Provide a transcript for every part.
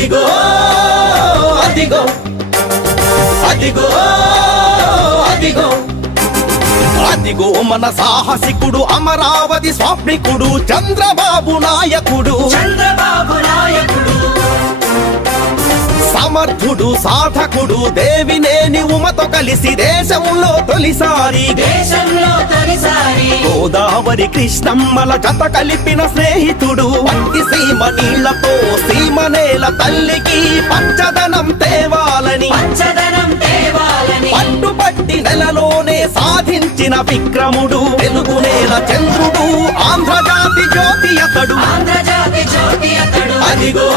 అదిగో అదిగో అదిగో అదిగో అదిగో మన సాహసికుడు అమరావతి స్వాప్నికుడు చంద్రబాబు నాయకుడు సమర్థుడు సాధకుడు దేవినేని ఉమతో కలిసి దేశంలో తొలిసారి గోదావరి కృష్ణమ్మల జత కలిపిన స్నేహితుడు పట్టి సీమ నీళ్లతో సీమ నేల తల్లికి పచ్చదనం తేవాలని పట్టుపట్టి నెలలోనే సాధించిన విక్రముడు తెలుగు నేల చంద్రుడు ఆంధ్రజాతి జ్యోతి అతడు అదిగో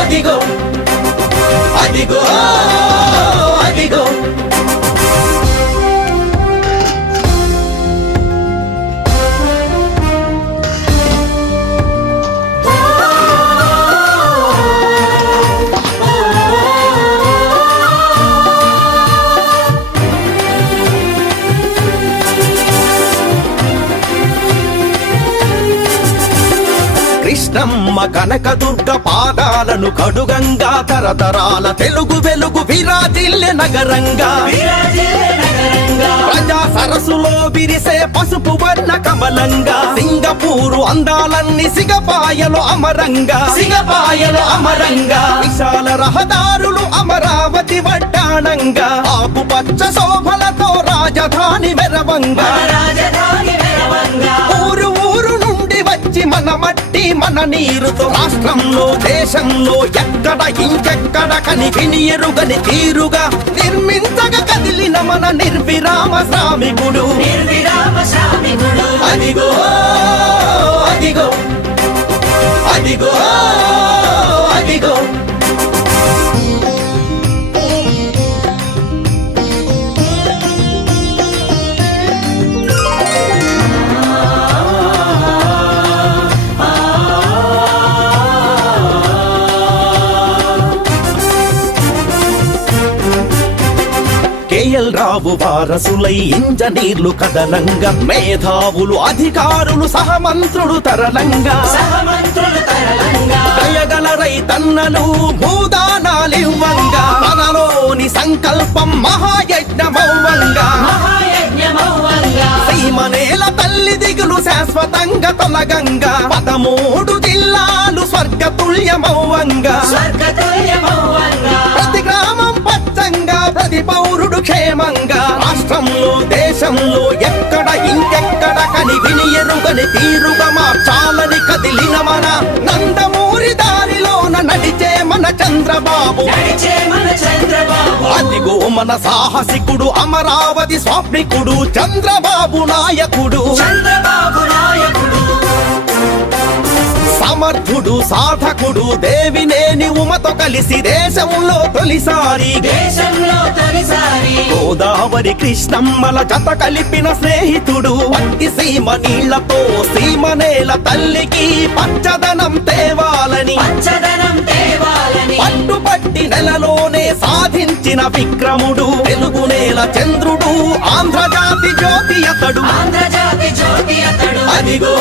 అదిగో అదిగో అదిగో కృష్ణమ్మ కనకదుర్గ పాదాలను కడుగంగా తరతరాల తెలుగు వెలుగు విరాజిల్లె నగరంగా ప్రజా సరస్సులో విరిసే పసుపు వర్ణ కమలంగా సింగపూరు అందాలన్నీ సిగపాయలు అమరంగా విశాల రహదారులు అమరావతి వడ్డాణంగా ఆకుపచ్చ శోభలతో రాజధాని మెరవంగా ఊరు ఊరు నుండి వచ్చి మన మట్టి మన నీరుతో రాష్ట్రంలో దేశంలో ఎక్కడ ఇంకెక్కడ కని ఎరుగని తీరుగా నిర్మించగా కదిలిన మన నిర్విరామ శ్రామికుడు అదిగో అదిగో అదిగో అదిగో కేఎల్ రావు వారసులై ఇంజనీర్లు కదలంగా మేధావులు అధికారులు సహమంత్రులు తరలంగా దయగల రైతన్నలు భూదానాలివ్వంగా మనలోని సంకల్పం మహాయజ్ఞమౌవంగా సీమనేల తల్లి దిగులు శాశ్వతంగా తొలగంగా 13 జిల్లాలు స్వర్గతుల్యమౌవంగా ప్రతి గ్రామం పచ్చంగా ప్రతి పౌరుడు క్షేమంగా రాష్ట్రంలో దేశంలో ఎక్కడ ఇంకెక్కడ కని విని ఎరుగని తీరుగా మార్చాలని కదిలిన మన నందమూరి దారిలోన నడిచే మన చంద్రబాబు అదిగో మన సాహసికుడు అమరావతి స్వాప్నికుడు చంద్రబాబు నాయకుడు సమర్థుడు సాధకుడు దేవినేని ఉమతో కలిసి దేశంలో తొలిసారి గోదావరి కృష్ణమ్మల జత కలిపిన స్నేహితుడు పట్టి సీమ నీళ్లతో సీమ నేల తల్లికి పచ్చదనం తేవాలని పట్టుపట్టి నెలలోనే సాధించిన విక్రముడు తెలుగు నేల చంద్రుడు ఆంధ్రజాతి జ్యోతి అతడు అదిగో